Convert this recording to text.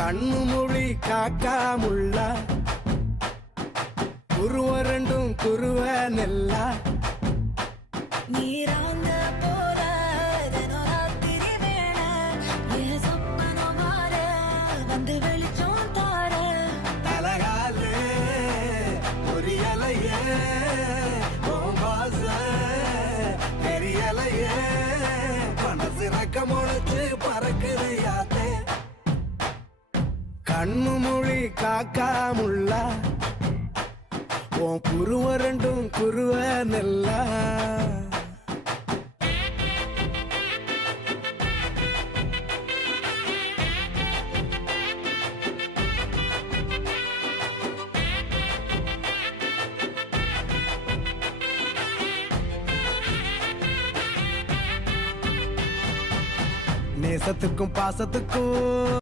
கண்ணு மொழி காக்காமுள்ள குருவ ரெண்டும் குருவ நெல்லா நீராங்க போல தினராத்திரி வேண என் சொப்பனம் மாற வந்து வெளிச்சம் தார தலகாலே பொரியலையே ஓம்பாச பெரியலையே மனசு ரக்க முளைச்சு பறக்குதையாத்தே கண்ணு மொழி காக்காமுள்ள உன் குருவ ரெண்டும் குருவ நெல்லா நேசத்துக்கும் பாசத்துக்கும்